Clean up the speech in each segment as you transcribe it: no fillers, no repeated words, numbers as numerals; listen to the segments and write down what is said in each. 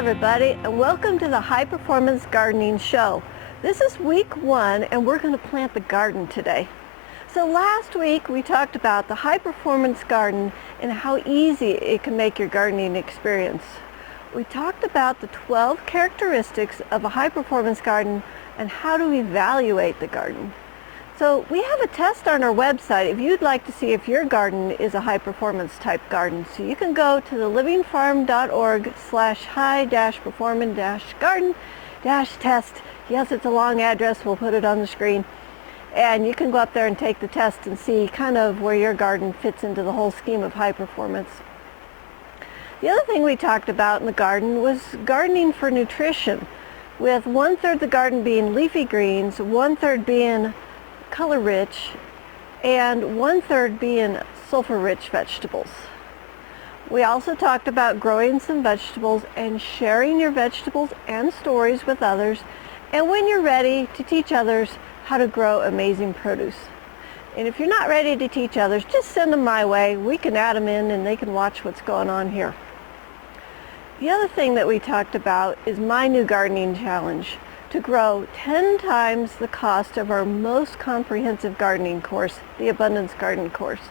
everybody, and welcome to the High Performance Gardening Show. This is week 1 and we're going to plant the garden today. So last week we talked about the high performance garden and how easy it can make your gardening experience. We talked about the 12 characteristics of a high performance garden and how to evaluate the garden. So we have a test on our website if you'd like to see if your garden is a high performance type garden. So you can go to the livingfarm.org/high-performing-garden-test. Yes, it's a long address. We'll put it on the screen. And you can go up there and take the test and see kind of where your garden fits into the whole scheme of high performance. The other thing we talked about in the garden was gardening for nutrition, with 1/3 the garden being leafy greens, 1/3 being color rich, and 1/3 being sulfur rich vegetables. We also talked about growing some vegetables and sharing your vegetables and stories with others, and when you're ready to teach others how to grow amazing produce. And if you're not ready to teach others, just send them my way. We can add them in and they can watch what's going on here. The other thing that we talked about is my new gardening challenge, to grow 10 times the cost of our most comprehensive gardening course, the Abundance Garden course.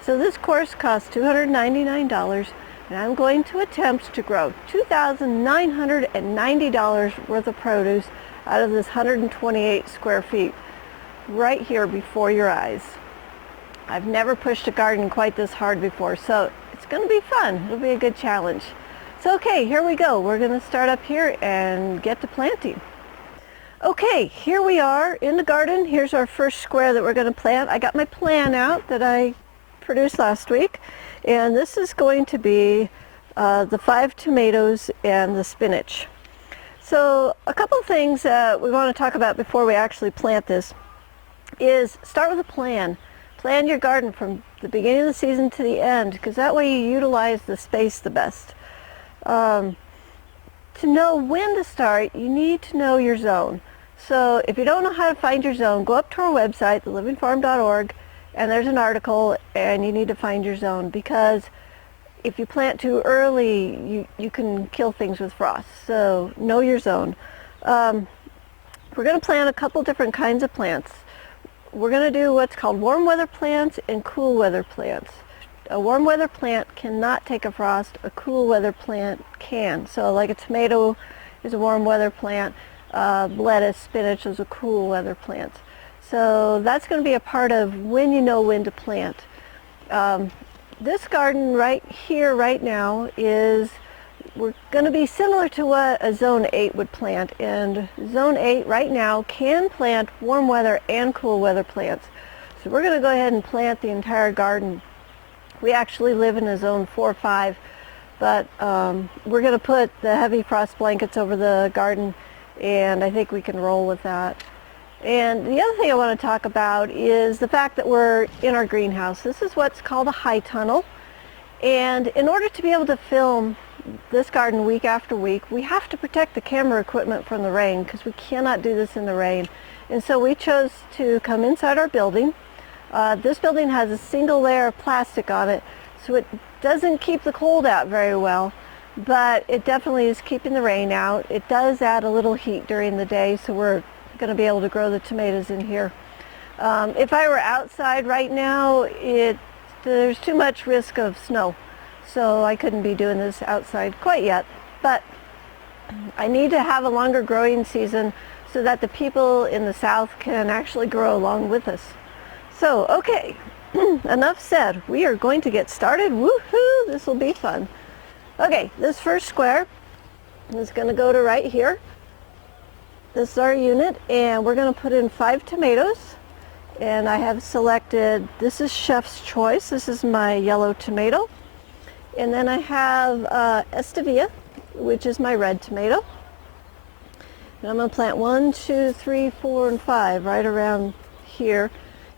So this course costs $299, and I'm going to attempt to grow $2,990 worth of produce out of this 128 square feet right here before your eyes. I've never pushed a garden quite this hard before, so it's going to be fun. It'll be a good challenge. So okay, here we go. We're going to start up here and get to planting. Okay, here we are in the garden. Here's our first square that we're going to plant. I got my plan out that I produced last week, and this is going to be the 5 tomatoes and the spinach. So a couple of things that we want to talk about before we actually plant this is start with a plan. Plan your garden from the beginning of the season to the end, because that way you utilize the space the best. To know when to start, you need to know your zone. So if you don't know how to find your zone, go up to our website, thelivingfarm.org, and there's an article, and you need to find your zone, because if you plant too early, you can kill things with frost. So know your zone. We're going to plant a couple different kinds of plants. We're going to do what's called warm weather plants and cool weather plants. A warm weather plant cannot take a frost. A cool weather plant can. So like a tomato is a warm weather plant. Lettuce, spinach, those are cool weather plants. So that's going to be a part of when you know when to plant. This garden right here, right now, we're going to be similar to what a zone 8 would plant. And zone 8 right now can plant warm weather and cool weather plants. So we're going to go ahead and plant the entire garden. We actually live in a zone 4 or 5, but we're going to put the heavy frost blankets over the garden, and I think we can roll with that. And the other thing I want to talk about is the fact that we're in our greenhouse. This is what's called a high tunnel, and in order to be able to film this garden week after week, we have to protect the camera equipment from the rain, because we cannot do this in the rain. And so we chose to come inside our building. This building has a single layer of plastic on it, so it doesn't keep the cold out very well, but it definitely is keeping the rain out. It does add a little heat during the day, so we're going to be able to grow the tomatoes in here. If I were outside right now, there's too much risk of snow, so I couldn't be doing this outside quite yet. But I need to have a longer growing season so that the people in the south can actually grow along with us. So, okay, enough said. We are going to get started. Woohoo! This will be fun. Okay, this first square is going to go to right here. This is our unit, and we're going to put in 5 tomatoes. And I have selected, this is Chef's Choice. This is my yellow tomato. And then I have Estevilla, which is my red tomato. And I'm going to plant 1, 2, 3, 4, and 5 right around here.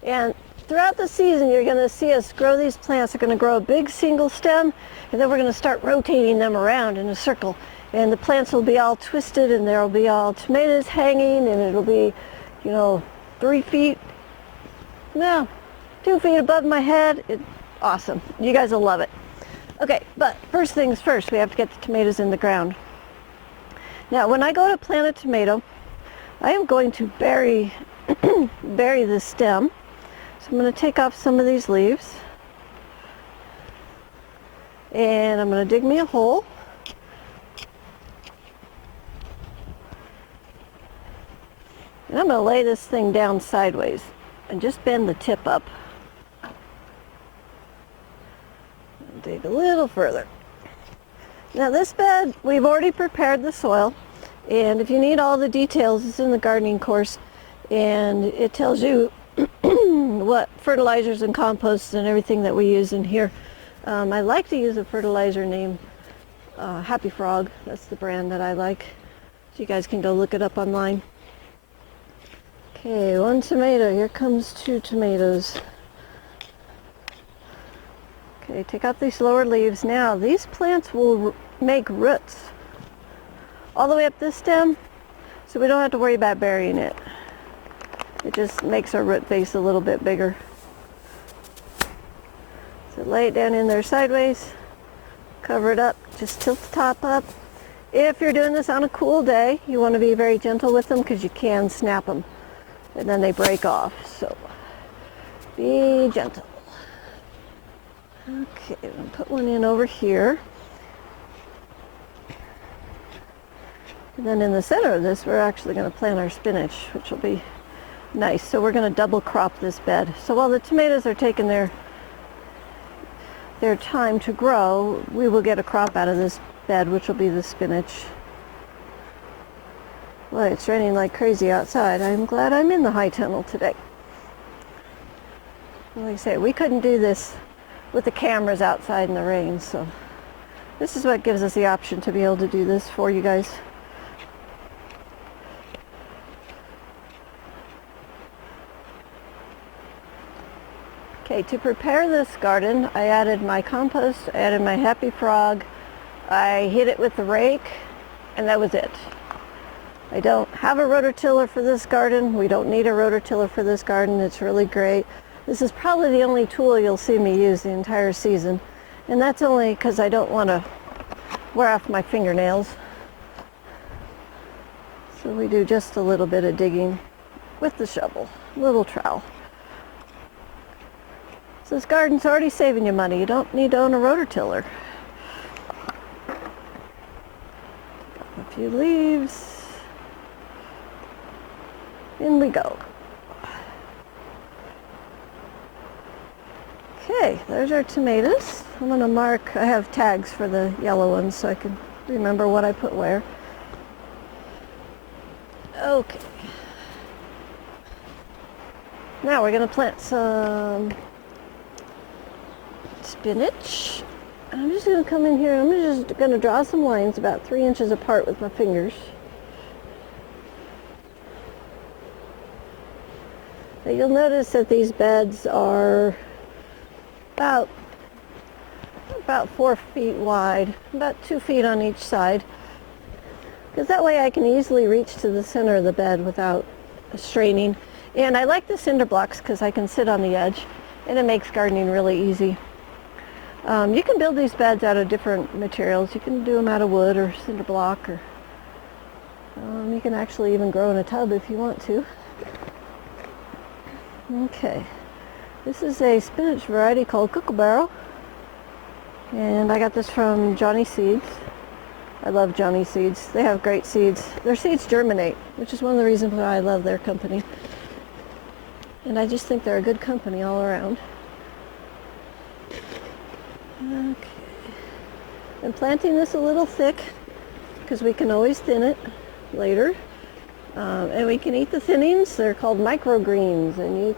And throughout the season, you're going to see us grow these plants. They're going to grow a big single stem, and then we're going to start rotating them around in a circle. And the plants will be all twisted, and there will be all tomatoes hanging, and it'll be, 3 feet, no, 2 feet above my head. Awesome. You guys will love it. Okay, but first things first, we have to get the tomatoes in the ground. Now when I go to plant a tomato, I am going to bury the stem. So I'm going to take off some of these leaves. And I'm going to dig me a hole. And I'm going to lay this thing down sideways and just bend the tip up. And dig a little further. Now this bed, we've already prepared the soil. And if you need all the details, it's in the gardening course. And it tells you what fertilizers and composts and everything that we use in here. I like to use a fertilizer named Happy Frog. That's the brand that I like. So you guys can go look it up online. Okay, 1 tomato. Here comes 2 tomatoes. Okay, take out these lower leaves. Now, these plants will make roots all the way up this stem, so we don't have to worry about burying it. It just makes our root base a little bit bigger. So lay it down in there sideways, cover it up, just tilt the top up. If you're doing this on a cool day, you want to be very gentle with them because you can snap them and then they break off. So be gentle. Okay, I'm going to put one in over here. And then in the center of this, we're actually going to plant our spinach, which will be nice. So we're going to double crop this bed. So while the tomatoes are taking their time to grow, we will get a crop out of this bed, which will be the spinach. Well, it's raining like crazy outside. I'm glad I'm in the high tunnel today. Like I say, we couldn't do this with the cameras outside in the rain, so this is what gives us the option to be able to do this for you guys. Okay, to prepare this garden, I added my compost, I added my Happy Frog, I hit it with the rake, and that was it. I don't have a rototiller for this garden. We don't need a rototiller for this garden. It's really great. This is probably the only tool you'll see me use the entire season. And that's only because I don't want to wear off my fingernails. So we do just a little bit of digging with the shovel, little trowel. So this garden's already saving you money. You don't need to own a rototiller. A few leaves. In we go. Okay, there's our tomatoes. I'm going to mark, I have tags for the yellow ones so I can remember what I put where. Okay. Now we're going to plant some spinach. I'm just going to come in here, I'm just going to draw some lines about 3 inches apart with my fingers. Now you'll notice that these beds are about 4 feet wide, about 2 feet on each side, because that way I can easily reach to the center of the bed without straining. And I like the cinder blocks because I can sit on the edge, and it makes gardening really easy. You can build these beds out of different materials. You can do them out of wood or cinder block, or you can actually even grow in a tub if you want to. Okay, this is a spinach variety called Kookaburra, and I got this from Johnny Seeds. I love Johnny Seeds. They have great seeds. Their seeds germinate, which is one of the reasons why I love their company. And I just think they're a good company all around. Okay, I'm planting this a little thick because we can always thin it later. And we can eat the thinnings. They're called microgreens, and you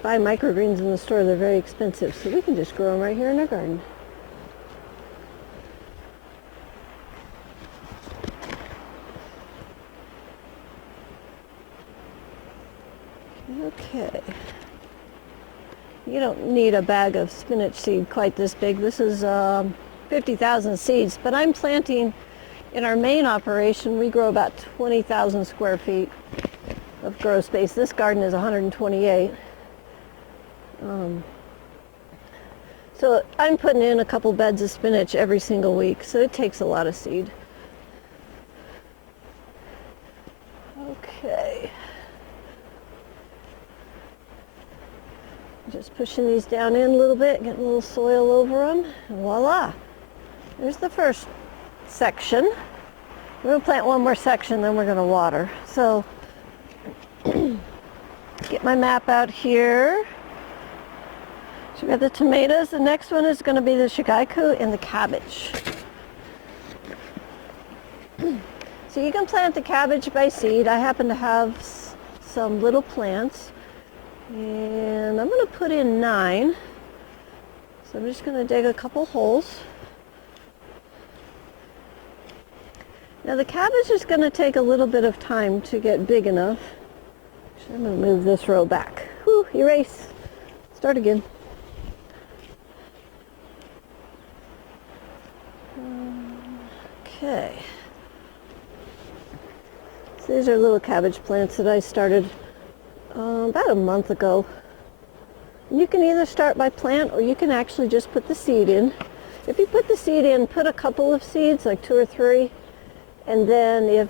buy microgreens in the store. They're very expensive, so we can just grow them right here in our garden. Okay. You don't need a bag of spinach seed quite this big. This is 50,000 seeds, but I'm planting. In our main operation, we grow about 20,000 square feet of grow space. This garden is 128. So I'm putting in a couple beds of spinach every single week, so it takes a lot of seed. Just pushing these down in a little bit, getting a little soil over them, and voila. There's the first section. We're going to plant one more section, then we're going to water. So, get my map out here. So we got the tomatoes. The next one is going to be the shigaiku and the cabbage. So you can plant the cabbage by seed. I happen to have some little plants. And I'm going to put in 9. So I'm just going to dig a couple holes. Now the cabbage is going to take a little bit of time to get big enough. Actually, I'm going to move this row back. Whew, erase. Start again. Okay. So these are little cabbage plants that I started about a month ago. And you can either start by plant or you can actually just put the seed in. If you put the seed in, put a couple of seeds, like 2 or 3, and then if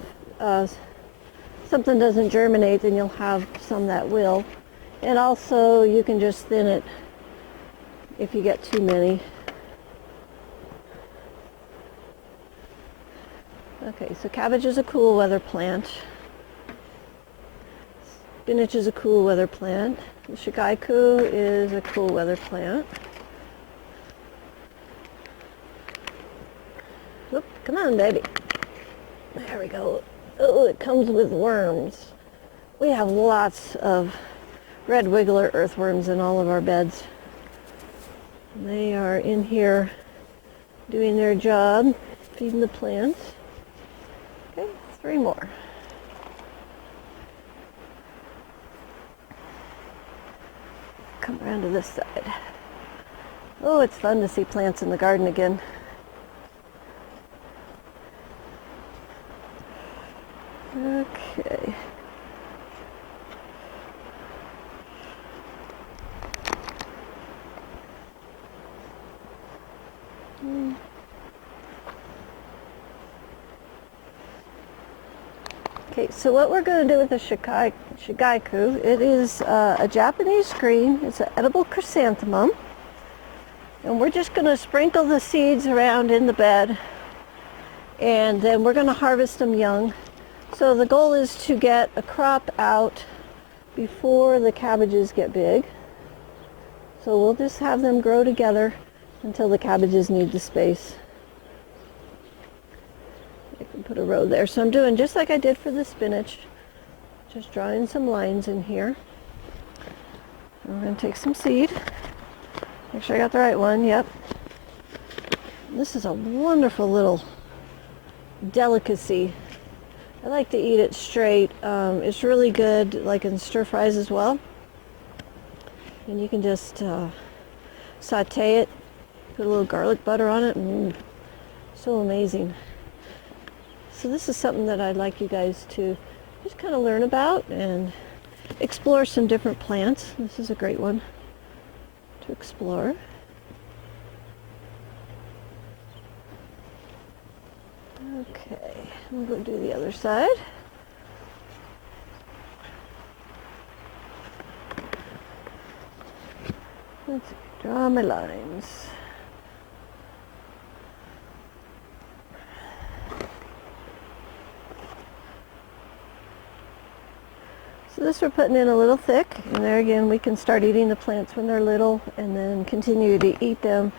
something doesn't germinate, then you'll have some that will. And also you can just thin it if you get too many. Okay, so cabbage is a cool weather plant. Spinach is a cool weather plant. The shigaiku is a cool weather plant. Oop, come on, baby. There we go. Oh, it comes with worms. We have lots of red wiggler earthworms in all of our beds. They are in here doing their job, feeding the plants. Okay, 3 more. Come around to this side. Oh, it's fun to see plants in the garden again. Okay. Okay, so what we're going to do with the shigaiku, it is a Japanese green. It's an edible chrysanthemum. And we're just going to sprinkle the seeds around in the bed. And then we're going to harvest them young. So the goal is to get a crop out before the cabbages get big. So we'll just have them grow together until the cabbages need the space. I can put a row there. So I'm doing just like I did for the spinach. Just drawing some lines in here. I'm going to take some seed. Make sure I got the right one. Yep. This is a wonderful little delicacy. I like to eat it straight. It's really good, like in stir fries as well. And you can just saute it, put a little garlic butter on it. So amazing. So this is something that I'd like you guys to just kind of learn about and explore some different plants. This is a great one to explore. Okay, we'll go do the other side. Let's see, draw my lines. So this we're putting in a little thick, and there again we can start eating the plants when they're little and then continue to eat them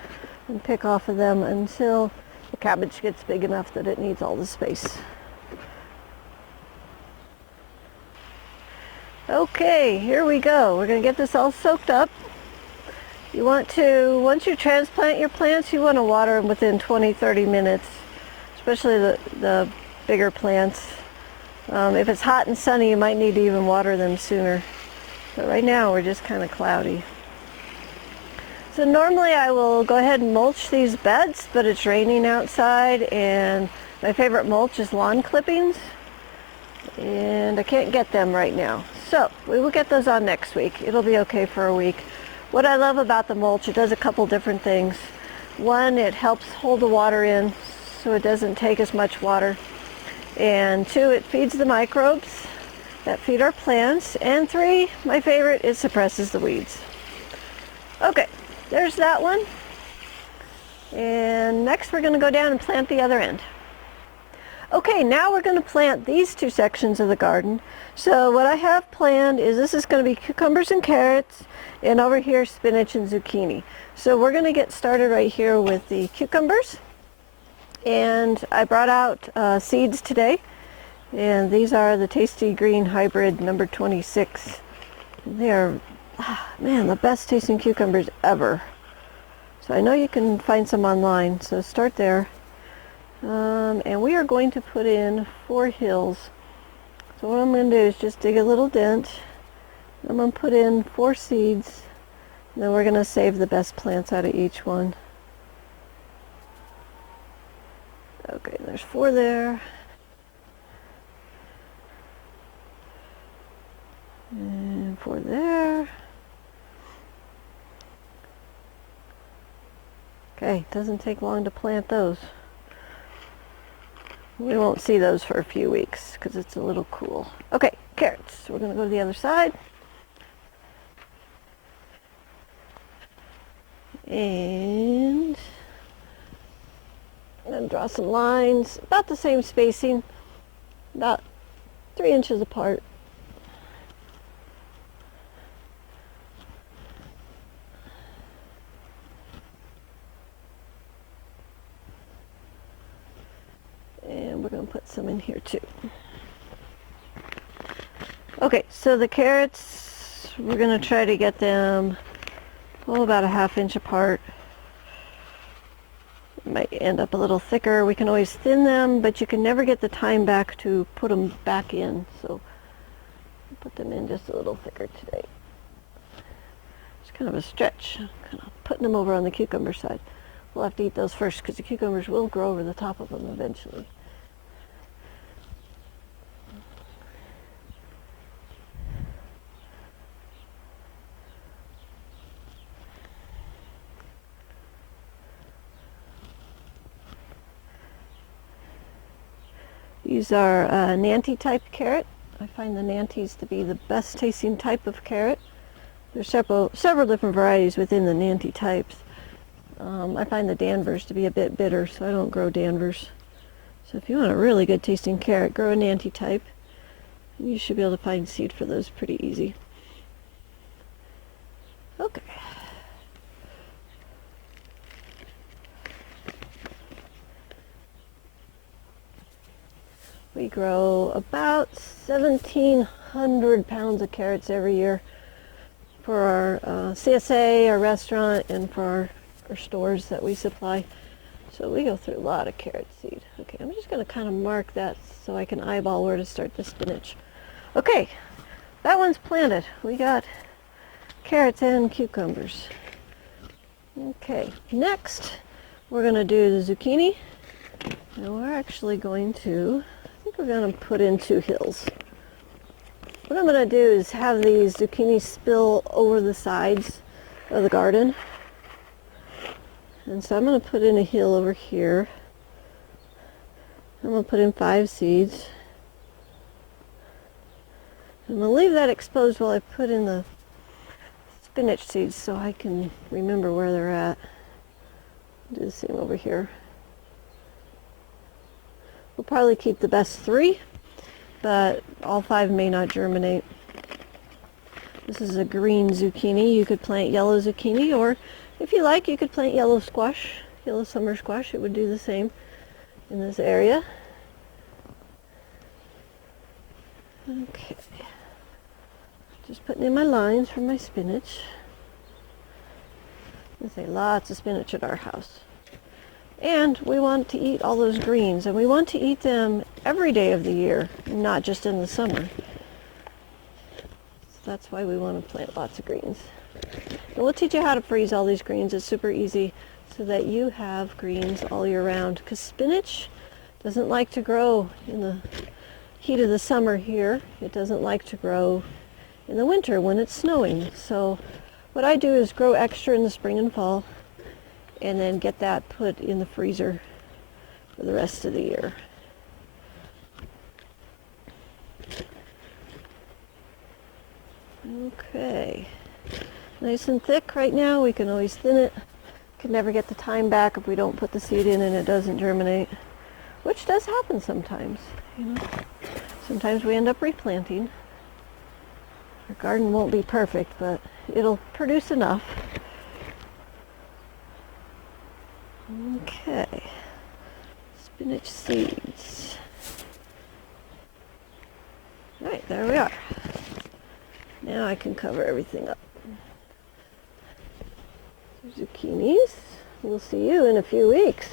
and pick off of them until the cabbage gets big enough that it needs all the space. Okay, here we go. We're going to get this all soaked up. You want to, once you transplant your plants, you want to water them within 20-30 minutes, especially the bigger plants. If it's hot and sunny, you might need to even water them sooner. But right now we're just kind of cloudy. So normally I will go ahead and mulch these beds, but it's raining outside and my favorite mulch is lawn clippings. And I can't get them right now. So we will get those on next week. It'll be okay for a week. What I love about the mulch, it does a couple different things. One, it helps hold the water in so it doesn't take as much water. And 2, it feeds the microbes that feed our plants. And 3, my favorite, it suppresses the weeds. Okay, there's that one. And next we're going to go down and plant the other end. Okay, now we're going to plant these two sections of the garden. So what I have planned is this is going to be cucumbers and carrots, and over here spinach and zucchini. So we're going to get started right here with the cucumbers. And I brought out seeds today, and these are the Tasty Green Hybrid number 26. They are, man, the best tasting cucumbers ever. So I know you can find some online, so start there. And we are going to put in 4 hills. So what I'm going to do is just dig a little dent. I'm going to put in 4 seeds, and then we're going to save the best plants out of each one. Okay, there's 4 there. And 4 there. Okay, doesn't take long to plant those. We won't see those for a few weeks because it's a little cool. Okay, carrots. We're going to go to the other side. And I'm going to draw some lines, about the same spacing, about 3 inches apart. And we're going to put some in here too. Okay, so the carrots, we're going to try to get them about a 1/2 inch apart. It might end up a little thicker. We can always thin them, but you can never get the time back to put them back in. So I'll put them in just a little thicker today. It's kind of a stretch, kind of putting them over on the cucumber side. We'll have to eat those first because the cucumbers will grow over the top of them eventually. These are Nanty type carrot. I find the Nantys to be the best tasting type of carrot. There's several different varieties within the Nanty types. I find the Danvers to be a bit bitter, so I don't grow Danvers. So if you want a really good tasting carrot, grow a Nanty type. You should be able to find seed for those pretty easy. Okay. We grow about 1,700 pounds of carrots every year for our CSA, our restaurant, and for our stores that we supply. So we go through a lot of carrot seed. Okay, I'm just going to kind of mark that so I can eyeball where to start the spinach. Okay, that one's planted. We got carrots and cucumbers. Okay, next we're going to do the zucchini. And we're actually going to, we're going to put in 2 hills. What I'm going to do is have these zucchini spill over the sides of the garden. And so I'm going to put in a hill over here. I'm going to put in 5 seeds. I'm going to leave that exposed while I put in the spinach seeds so I can remember where they're at. Do the same over here. We'll probably keep the best 3, but all 5 may not germinate. This is a green zucchini. You could plant yellow zucchini, or if you like, you could plant yellow squash, yellow summer squash. It would do the same in this area. Okay. Just putting in my lines for my spinach. I say lots of spinach at our house. And we want to eat all those greens, and we want to eat them every day of the year, not just in the summer. So that's why we want to plant lots of greens. And we'll teach you how to freeze all these greens. It's super easy so that you have greens all year round, because spinach doesn't like to grow in the heat of the summer here. It doesn't like to grow in the winter when it's snowing. So what I do is grow extra in the spring and fall, and then get that put in the freezer for the rest of the year. Okay, nice and thick right now. We can always thin it. Can never get the time back if we don't put the seed in and it doesn't germinate, which does happen sometimes, you know. Sometimes we end up replanting. Our garden won't be perfect, but it'll produce enough. Okay, spinach seeds. All right, there we are. Now I can cover everything up. Zucchinis. We'll see you in a few weeks.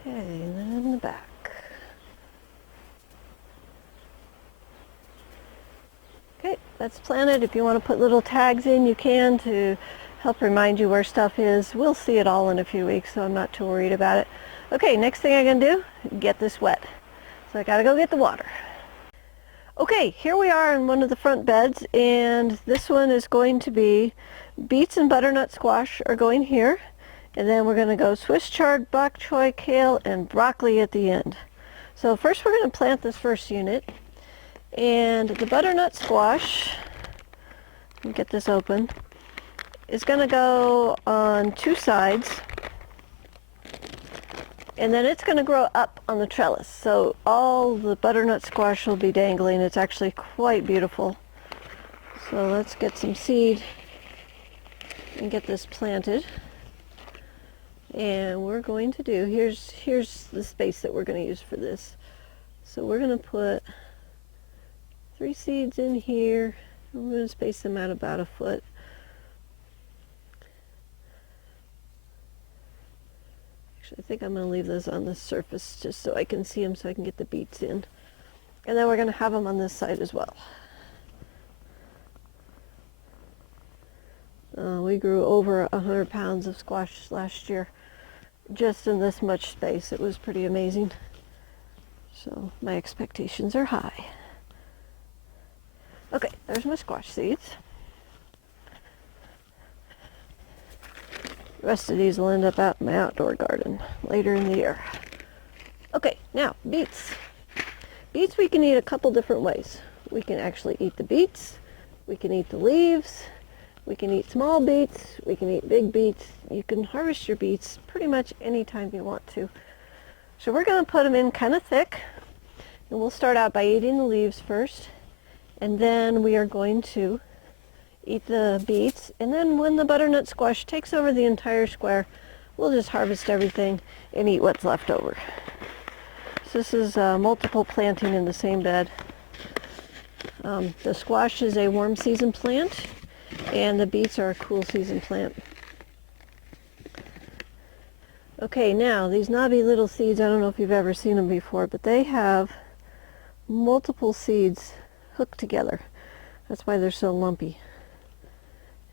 Okay, and then in the back. Okay, that's planted. If you want to put little tags in, you can, to help remind you where stuff is. We'll see it all in a few weeks, so I'm not too worried about it. Okay, next thing I'm going to do, get this wet. So I got to go get the water. Okay, here we are in one of the front beds, and this one is going to be beets and butternut squash are going here. And then we're going to go Swiss chard, bok choy, kale, and broccoli at the end. So first we're going to plant this first unit. And the butternut squash, let me get this open, is going to go on two sides. And then it's going to grow up on the trellis. So all the butternut squash will be dangling. It's actually quite beautiful. So let's get some seed and get this planted. And we're going to do, here's the space that we're going to use for this. So we're going to put 3 seeds in here. I'm going to space them out about a foot. Actually, I think I'm going to leave those on the surface just so I can see them, so I can get the beets in. And then we're going to have them on this side as well. We grew over 100 pounds of squash last year, just in this much space. It was pretty amazing. So my expectations are high. Okay, there's my squash seeds. The rest of these will end up out in my outdoor garden later in the year. Okay, now beets. Beets we can eat a couple different ways. We can actually eat the beets. We can eat the leaves. We can eat small beets. We can eat big beets. You can harvest your beets pretty much any time you want to. So we're going to put them in kind of thick. And we'll start out by eating the leaves first. And then we are going to eat the beets. And then when the butternut squash takes over the entire square, we'll just harvest everything and eat what's left over. So this is multiple planting in the same bed. The squash is a warm season plant, and the beets are a cool season plant. Okay, now these knobby little seeds, I don't know if you've ever seen them before, but they have multiple seeds hooked together. That's why they're so lumpy.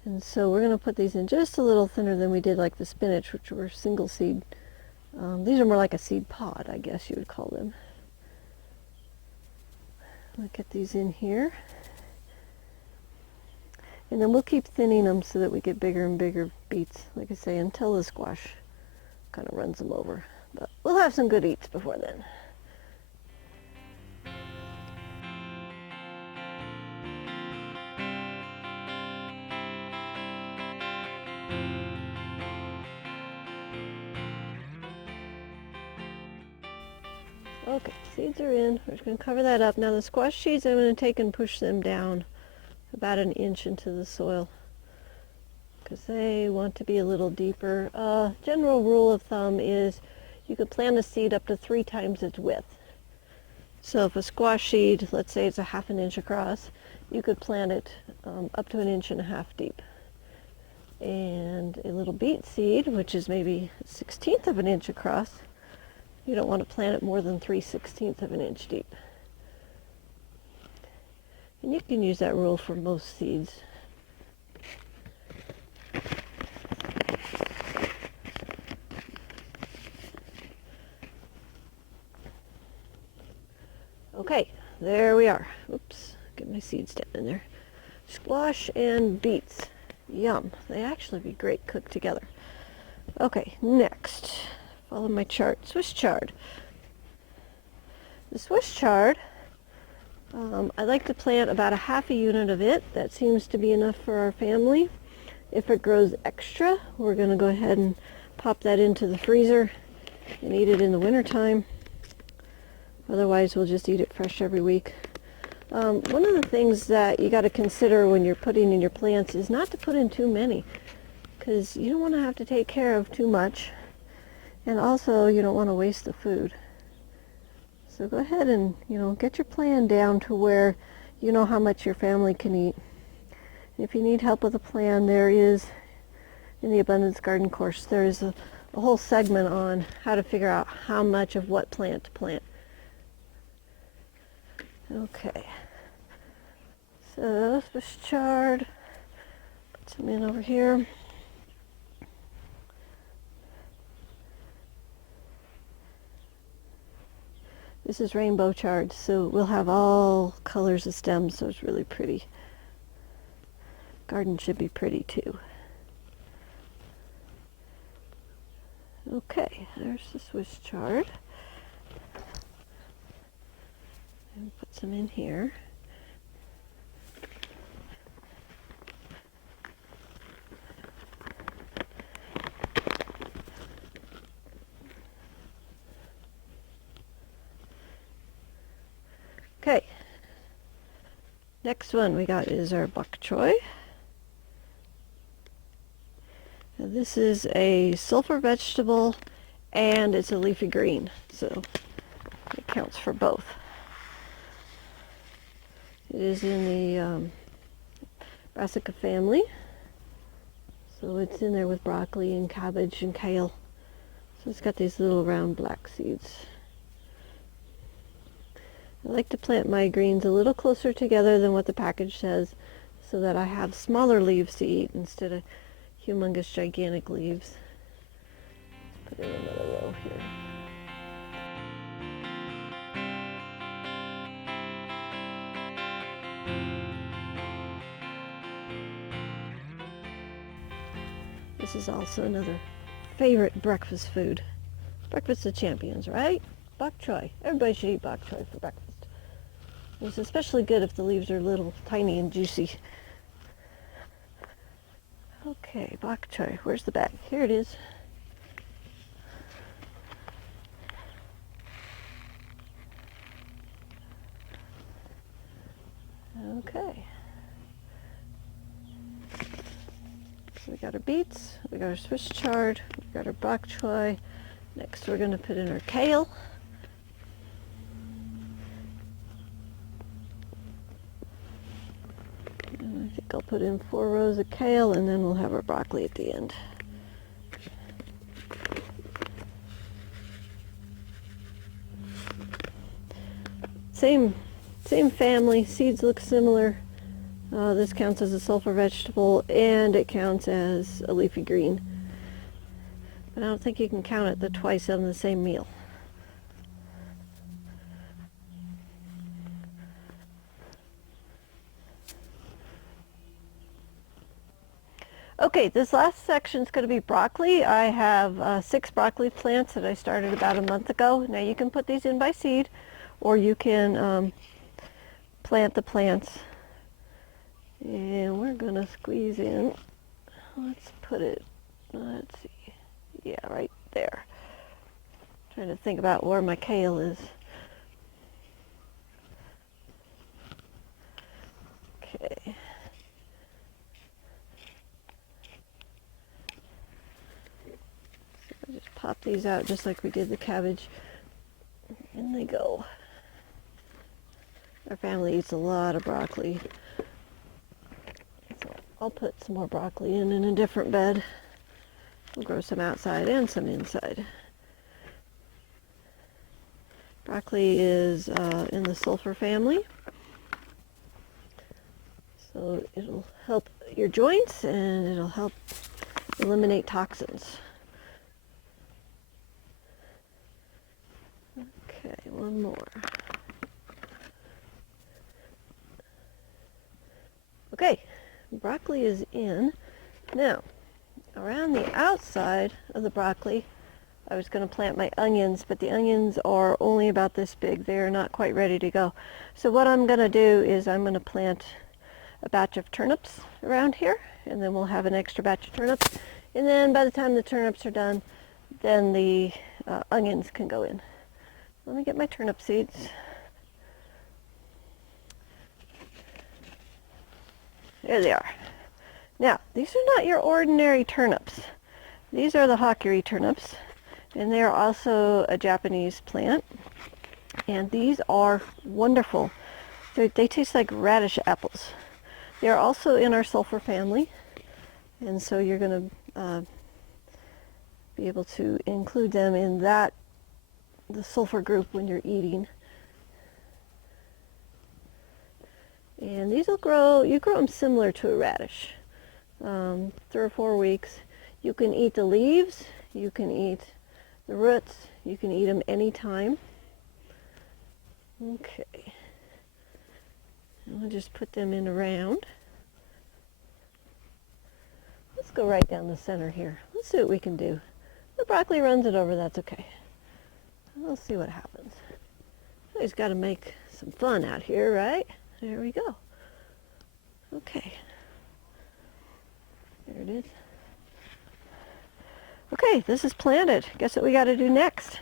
And so we're going to put these in just a little thinner than we did like the spinach, which were single seed. These are more like a seed pod, I guess you would call them. I'll get these in here. And then we'll keep thinning them so that we get bigger and bigger beets, like I say, until the squash kind of runs them over. But we'll have some good eats before then. Okay, seeds are in. We're just going to cover that up. Now the squash seeds, I'm going to take and push them down about an inch into the soil because they want to be a little deeper. General rule of thumb is you could plant a seed up to 3 times its width. So if a squash seed, let's say it's a ½ inch across, you could plant it up to 1.5 inches deep. And a little beet seed, which is maybe 1/16 of an inch across, you don't want to plant it more than 3/16 of an inch deep. And you can use that rule for most seeds. Okay, there we are. Oops, get my seeds down in there. Squash and beets. Yum. They actually be great cooked together. Okay, next. Follow my chart. Swiss chard. The Swiss chard, I like to plant about a half a unit of it. That seems to be enough for our family. If it grows extra, we're going to go ahead and pop that into the freezer and eat it in the wintertime. Otherwise, we'll just eat it fresh every week. One of the things that you got to consider when you're putting in your plants is not to put in too many, because you don't want to have to take care of too much, and also you don't want to waste the food. So go ahead and get your plan down to where you know how much your family can eat. If you need help with a plan, there is, in the Abundance Garden course, there is a whole segment on how to figure out how much of what plant to plant. Okay, so Swiss chard, put some in over here. This is rainbow chard, so we'll have all colors of stems, so it's really pretty. Garden should be pretty too. Okay, there's the Swiss chard. And put some in here. Okay, next one we got is our bok choy. Now this is a sulfur vegetable and it's a leafy green, so it counts for both. It is in the brassica family, so it's in there with broccoli and cabbage and kale. So it's got these little round black seeds. I like to plant my greens a little closer together than what the package says, so that I have smaller leaves to eat instead of humongous gigantic leaves. Let's put in another row here. This is also another favorite breakfast food. Breakfast of champions, right? Bok choy. Everybody should eat bok choy for breakfast. It's especially good if the leaves are little, tiny, and juicy. Okay, bok choy. Where's the bag? Here it is. Okay. So we got our beets, we got our Swiss chard, we got our bok choy. Next we're going to put in our kale. And I think I'll put in 4 rows of kale, and then we'll have our broccoli at the end. Same family, seeds look similar. This counts as a sulfur vegetable, and it counts as a leafy green. But I don't think you can count it twice on the same meal. Okay, this last section is going to be broccoli. I have 6 broccoli plants that I started about a month ago. Now you can put these in by seed, or you can plant the plants. And we're going to squeeze in, let's put it, let's see, yeah, right there. Trying to think about where my kale is. Okay. So just pop these out just like we did the cabbage. In they go. Our family eats a lot of broccoli. So I'll put some more broccoli in a different bed. We'll grow some outside and some inside. Broccoli is in the sulfur family. So it'll help your joints and it'll help eliminate toxins. Okay, one more. Okay, broccoli is in. Now, around the outside of the broccoli, I was going to plant my onions, but the onions are only about this big. They are not quite ready to go. So what I'm going to do is I'm going to plant a batch of turnips around here, and then we'll have an extra batch of turnips. And then by the time the turnips are done, then the onions can go in. Let me get my turnip seeds. There they are. Now, these are not your ordinary turnips. These are the Hawkeri turnips, and they are also a Japanese plant. And these are wonderful. They taste like radish apples. They are also in our sulfur family, and so you're going to be able to include them in the sulfur group when you're eating. And these will grow, you grow them similar to a radish. 3 or 4 weeks. You can eat the leaves, you can eat the roots, you can eat them anytime. Okay. I'll just put them in around. Let's go right down the center here. Let's see what we can do. The broccoli runs it over, that's okay. We'll see what happens. Always got to make some fun out here, right? There we go. Okay. There it is. Okay, this is planted. Guess what we got to do next?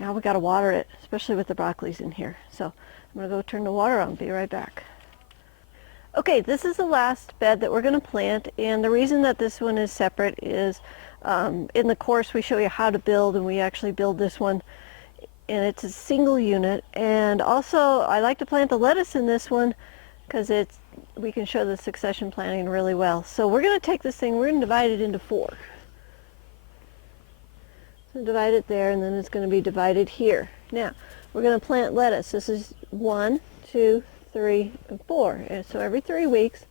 Now we got to water it, especially with the broccolis in here. So I'm going to go turn the water on. Be right back. Okay, this is the last bed that we're going to plant, and the reason that this one is separate is in the course we show you how to build, and we actually build this one, and it's a single unit. And also I like to plant the lettuce in this one because we can show the succession planting really well. So we're going to take this thing, we're going to divide it into 4. So divide it there, and then it's going to be divided here. Now we're going to plant lettuce. This is 1, 2, 3, and 4. And so every 3 weeks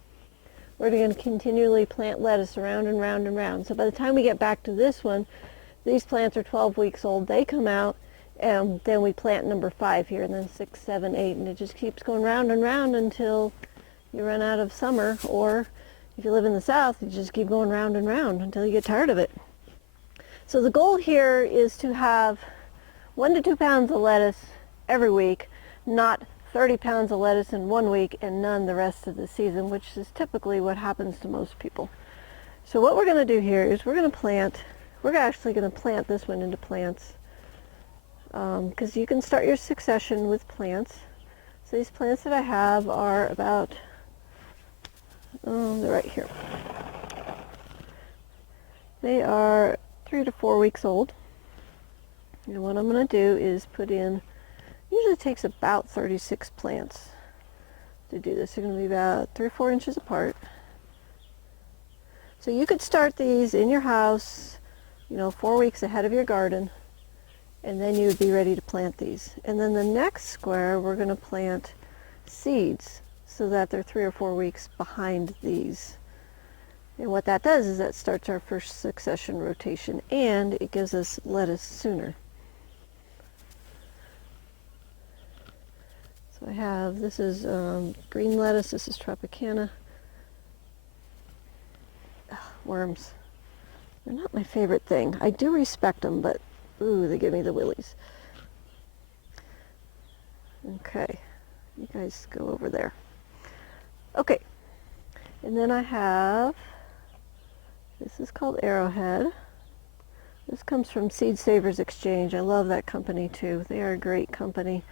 we're going to continually plant lettuce around and round and round. So by the time we get back to this one, these plants are 12 weeks old. They come out, and then we plant number 5 here, and then 6, 7, 8, and it just keeps going round and round until you run out of summer, or if you live in the south, you just keep going round and round until you get tired of it. So the goal here is to have 1 to 2 pounds of lettuce every week, not 30 pounds of lettuce in 1 week and none the rest of the season, which is typically what happens to most people. So what we're going to do here is we're actually going to plant this one into plants, because you can start your succession with plants. So these plants that I have are about, they're right here. They are 3 to 4 weeks old. And what I'm going to do is put in, usually takes about 36 plants to do this. They're going to be about 3 or 4 inches apart. So you could start these in your house, 4 weeks ahead of your garden, and then you would be ready to plant these. And then the next square, we're going to plant seeds so that they're 3 or 4 weeks behind these. And what that does is that starts our first succession rotation, and it gives us lettuce sooner. So I have, this is green lettuce, this is Tropicana. Ugh, worms. They're not my favorite thing. I do respect them, but ooh, they give me the willies. Okay, you guys go over there. Okay, and then I have, this is called Arrowhead. This comes from Seed Savers Exchange. I love that company too. They are a great company.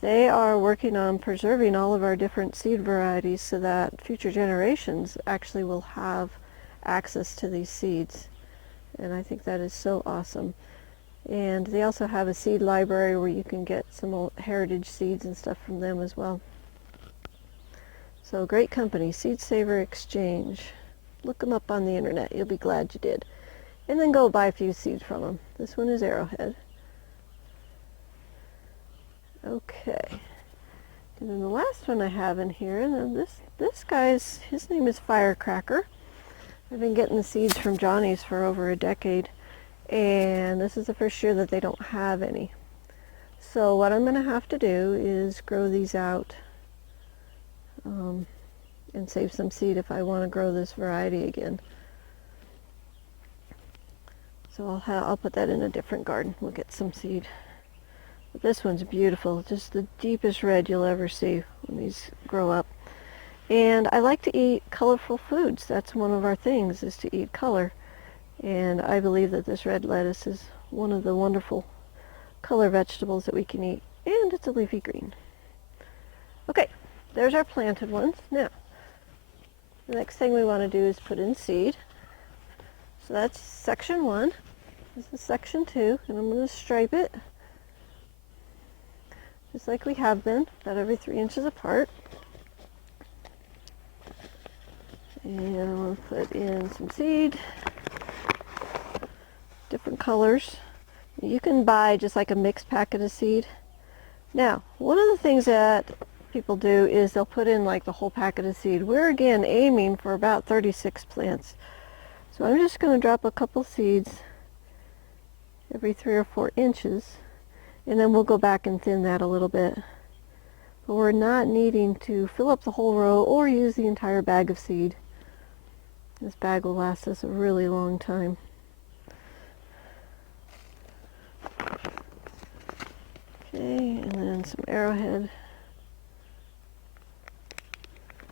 They are working on preserving all of our different seed varieties so that future generations actually will have access to these seeds. And I think that is so awesome. And they also have a seed library where you can get some old heritage seeds and stuff from them as well. So great company, Seed Saver Exchange. Look them up on the internet. You'll be glad you did. And then go buy a few seeds from them. This one is Arrowhead. Okay. And then the last one I have in here, and this guy's, his name is Firecracker. I've been getting the seeds from Johnny's for over a decade, and this is the first year that they don't have any. So what I'm going to have to do is grow these out and save some seed if I want to grow this variety again. So I'll put that in a different garden. We'll get some seed. But this one's beautiful, just the deepest red you'll ever see when these grow up. And I like to eat colorful foods. That's one of our things, is to eat color. And I believe that this red lettuce is one of the wonderful color vegetables that we can eat. And it's a leafy green. Okay, there's our planted ones. Now, the next thing we want to do is put in seed. So that's section 1. This is section 2, and I'm going to stripe it just like we have been, about every 3 inches apart. And I'm going to put in some seed, different colors. You can buy just like a mixed packet of seed. Now, one of the things that people do is they'll put in like the whole packet of seed. We're again aiming for about 36 plants. So I'm just going to drop a couple seeds every 3 or 4 inches, and then we'll go back and thin that a little bit. But we're not needing to fill up the whole row or use the entire bag of seed. This bag will last us a really long time. Okay, and then some arrowhead.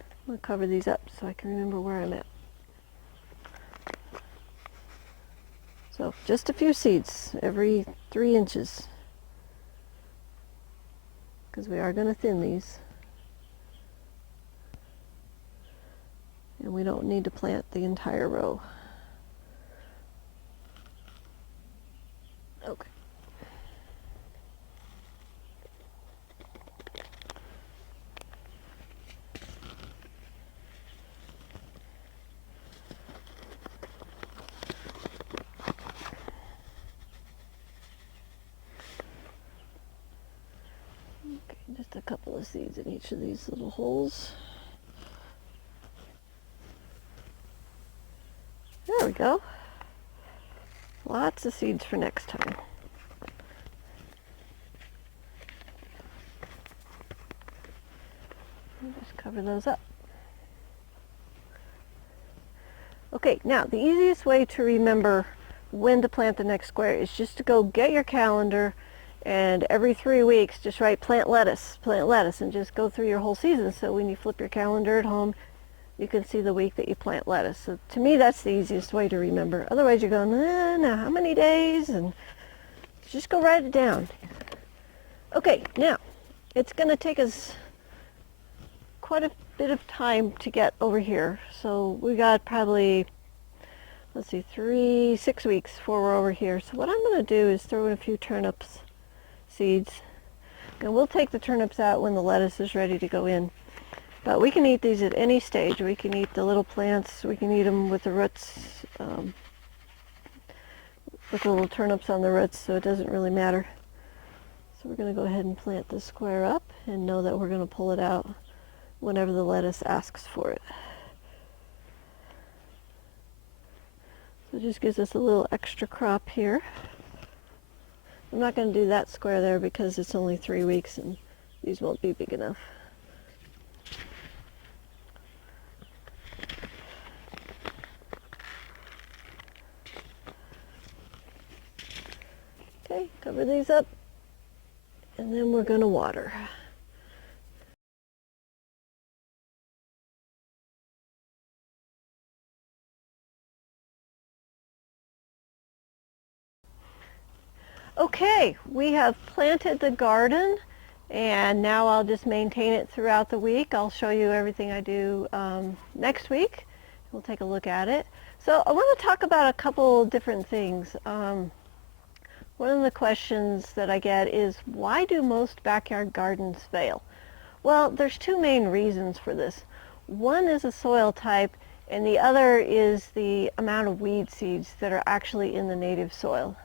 I'm going to cover these up so I can remember where I'm at. So just a few seeds every 3 inches, because we are going to thin these. And we don't need to plant the entire row. Okay. Just a couple of seeds in each of these little holes. There we go. Lots of seeds for next time. Just cover those up. Okay, now the easiest way to remember when to plant the next square is just to go get your calendar, and every 3 weeks just write plant lettuce, and just go through your whole season. So when you flip your calendar at home, you can see the week that you plant lettuce. So to me, that's the easiest way to remember. Otherwise you're going, now how many days? And just go write it down. Okay, now it's going to take us quite a bit of time to get over here. So we got probably, let's see, 6 weeks before we're over here. So what I'm going to do is throw in a few turnips seeds. And we'll take the turnips out when the lettuce is ready to go in. But we can eat these at any stage. We can eat the little plants. We can eat them with the roots, with the little turnips on the roots, so it doesn't really matter. So we're going to go ahead and plant this square up and know that we're going to pull it out whenever the lettuce asks for it. So it just gives us a little extra crop here. I'm not going to do that square there because it's only 3 weeks and these won't be big enough. Okay, cover these up, and then we're going to water. Okay, we have planted the garden, and now I'll just maintain it throughout the week. I'll show you everything I do next week. We'll take a look at it. So I want to talk about a couple different things. One of the questions that I get is, why do most backyard gardens fail? Well, there's 2 main reasons for this. One is the soil type, and the other is the amount of weed seeds that are actually in the native soil.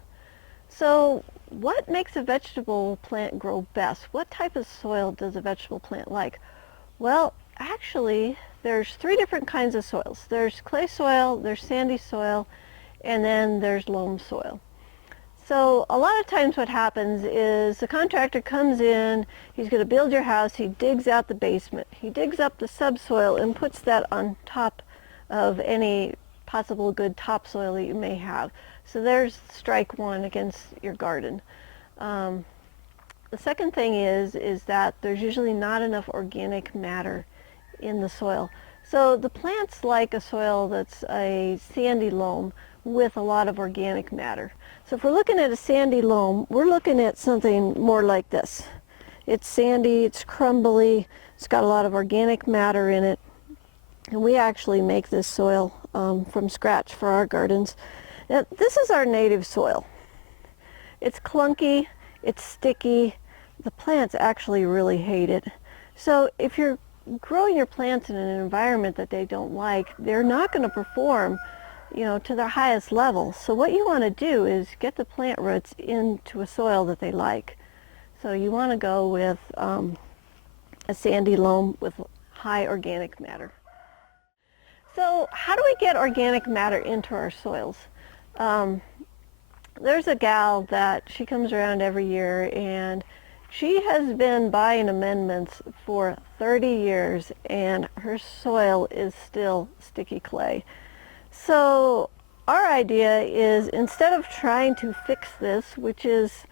So what makes a vegetable plant grow best? What type of soil does a vegetable plant like? Well, actually, there's 3 different kinds of soils. There's clay soil, there's sandy soil, and then there's loam soil. So a lot of times what happens is the contractor comes in, he's going to build your house, he digs out the basement, he digs up the subsoil and puts that on top of any possible good topsoil that you may have. So there's strike one against your garden. The second thing is that there's usually not enough organic matter in the soil. So the plants like a soil that's a sandy loam with a lot of organic matter. So if we're looking at a sandy loam, we're looking at something more like this. It's sandy, it's crumbly, it's got a lot of organic matter in it. And we actually make this soil from scratch for our gardens. Now, this is our native soil. It's clunky, it's sticky. The plants actually really hate it. So if you're growing your plants in an environment that they don't like, they're not going to perform, to their highest level. So what you want to do is get the plant roots into a soil that they like. So you want to go with a sandy loam with high organic matter. So how do we get organic matter into our soils? There's a gal that she comes around every year, and she has been buying amendments for 30 years, and her soil is still sticky clay. So our idea is, instead of trying to fix this, which is,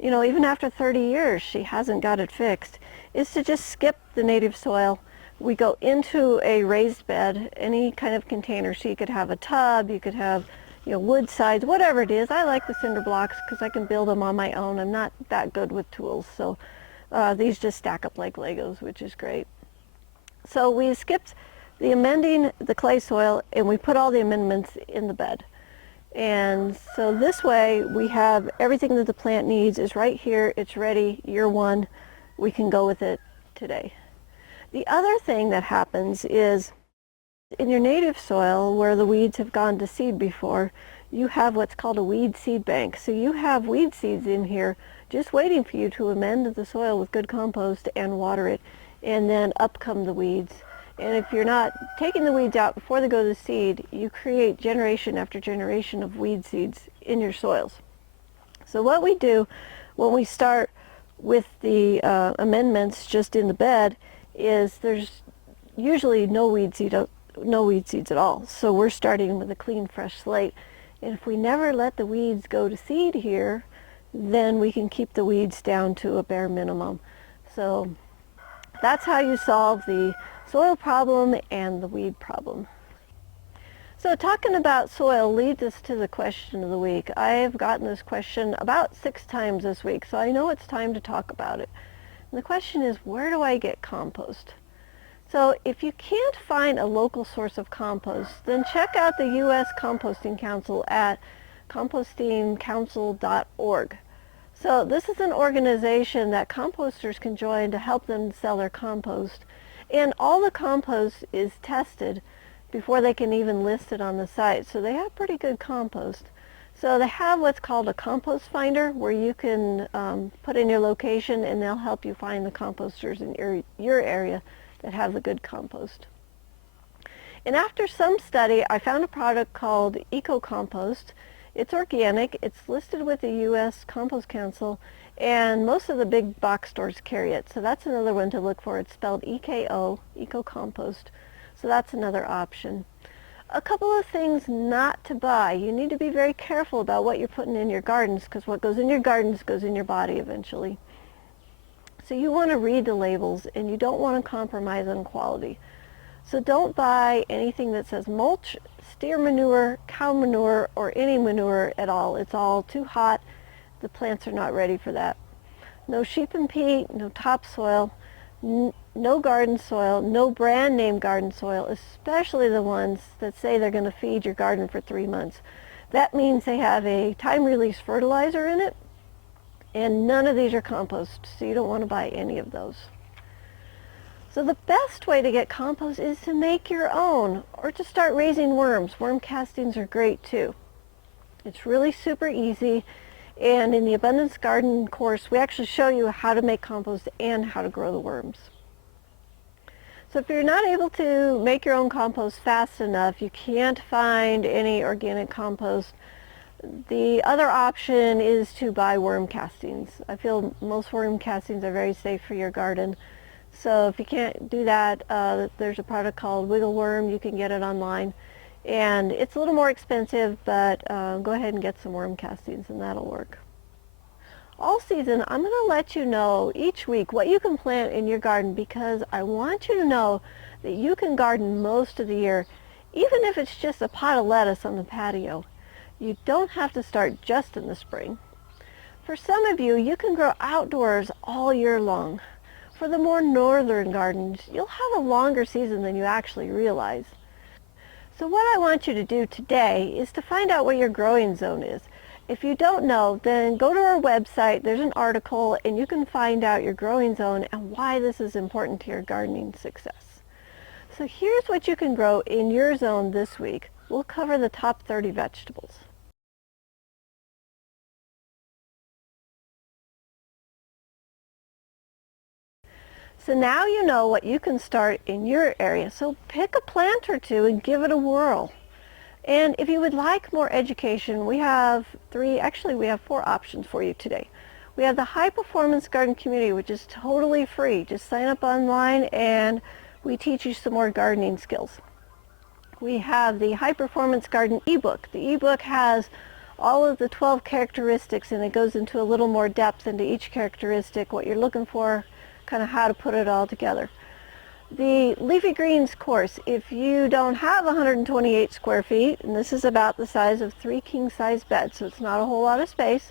even after 30 years she hasn't got it fixed, is to just skip the native soil. We go into a raised bed, any kind of container. So you could have a tub, you could have wood sides, whatever it is. I like the cinder blocks because I can build them on my own. I'm not that good with tools, so these just stack up like Legos, which is great. So we skipped the amending the clay soil, and we put all the amendments in the bed. And so this way we have everything that the plant needs is right here. It's ready, year one. We can go with it today. The other thing that happens is, in your native soil where the weeds have gone to seed before, you have what's called a weed seed bank. So you have weed seeds in here just waiting for you to amend the soil with good compost and water it, and then up come the weeds. And if you're not taking the weeds out before they go to seed, you create generation after generation of weed seeds in your soils. So what we do when we start with the amendments just in the bed is there's usually no weed seeds at all. So we're starting with a clean, fresh slate. And if we never let the weeds go to seed here, then we can keep the weeds down to a bare minimum. So that's how you solve the soil problem and the weed problem. So talking about soil leads us to the question of the week. I have gotten this question about 6 times this week, so I know it's time to talk about it. And the question is, where do I get compost? So if you can't find a local source of compost, then check out the U.S. Composting Council at compostingcouncil.org. So this is an organization that composters can join to help them sell their compost. And all the compost is tested before they can even list it on the site. So they have pretty good compost. So they have what's called a compost finder, where you can put in your location and they'll help you find the composters in your area that have the good compost. And after some study, I found a product called Eco Compost. It's organic. It's listed with the U.S. Compost Council, and most of the big box stores carry it. So that's another one to look for. It's spelled EKO, Eco Compost. So that's another option. A couple of things not to buy. You need to be very careful about what you're putting in your gardens, because what goes in your gardens goes in your body eventually. So you want to read the labels, and you don't want to compromise on quality. So don't buy anything that says mulch, steer manure, cow manure, or any manure at all. It's all too hot. The plants are not ready for that. No sheep and peat, no topsoil, no garden soil, no brand name garden soil, especially the ones that say they're going to feed your garden for 3 months. That means they have a time-release fertilizer in it, and none of these are compost, so you don't want to buy any of those. So the best way to get compost is to make your own, or to start raising worms. Worm castings are great too. It's really super easy, and in the Abundance Garden course we actually show you how to make compost and how to grow the worms. So if you're not able to make your own compost fast enough, you can't find any organic compost, the other option is to buy worm castings. I feel most worm castings are very safe for your garden. So if you can't do that, there's a product called Wiggle Worm. You can get it online. And it's a little more expensive, but go ahead and get some worm castings and that'll work. All season, I'm going to let you know each week what you can plant in your garden, because I want you to know that you can garden most of the year, even if it's just a pot of lettuce on the patio. You don't have to start just in the spring. For some of you, you can grow outdoors all year long. For the more northern gardens, you'll have a longer season than you actually realize. So what I want you to do today is to find out what your growing zone is. If you don't know, then go to our website. There's an article and you can find out your growing zone and why this is important to your gardening success. So here's what you can grow in your zone this week. We'll cover the top 30 vegetables. So now you know what you can start in your area. So pick a plant or two and give it a whirl. And if you would like more education, we have four options for you today. We have the High Performance Garden Community, which is totally free. Just sign up online and we teach you some more gardening skills. We have the High Performance Garden ebook. The ebook has all of the 12 characteristics and it goes into a little more depth into each characteristic, what you're looking for, kind of how to put it all together. The leafy greens course, if you don't have 128 square feet, and this is about the size of 3 king-size beds, so it's not a whole lot of space,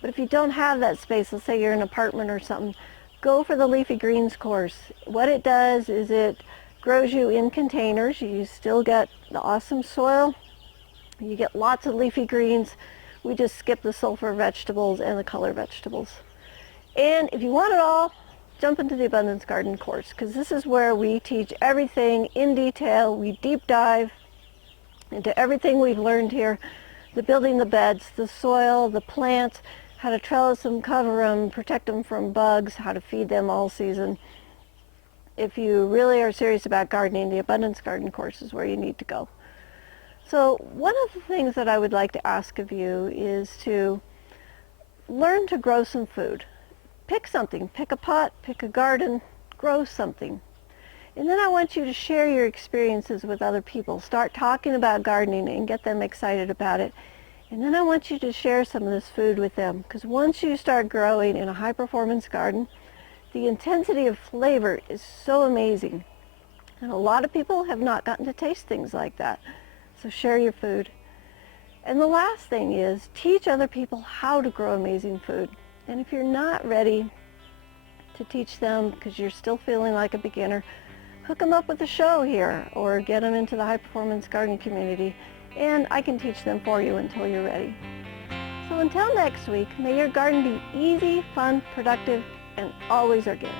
but if you don't have that space, let's say you're in an apartment or something, go for the leafy greens course. What it does is it grows you in containers. You still get the awesome soil. You get lots of leafy greens. We just skip the sulfur vegetables and the color vegetables. And if you want it all, jump into the Abundance Garden course, because this is where we teach everything in detail. We deep dive into everything we've learned here, the building the beds, the soil, the plants, how to trellis them, cover them, protect them from bugs, how to feed them all season. If you really are serious about gardening, the Abundance Garden course is where you need to go. So one of the things that I would like to ask of you is to learn to grow some food. Pick something, pick a pot, pick a garden, grow something. And then I want you to share your experiences with other people. Start talking about gardening and get them excited about it. And then I want you to share some of this food with them, because once you start growing in a high performance garden, the intensity of flavor is so amazing. And a lot of people have not gotten to taste things like that. So share your food. And the last thing is teach other people how to grow amazing food. And if you're not ready to teach them because you're still feeling like a beginner, hook them up with a show here or get them into the High Performance Garden Community, and I can teach them for you until you're ready. So until next week, may your garden be easy, fun, productive, and always organic.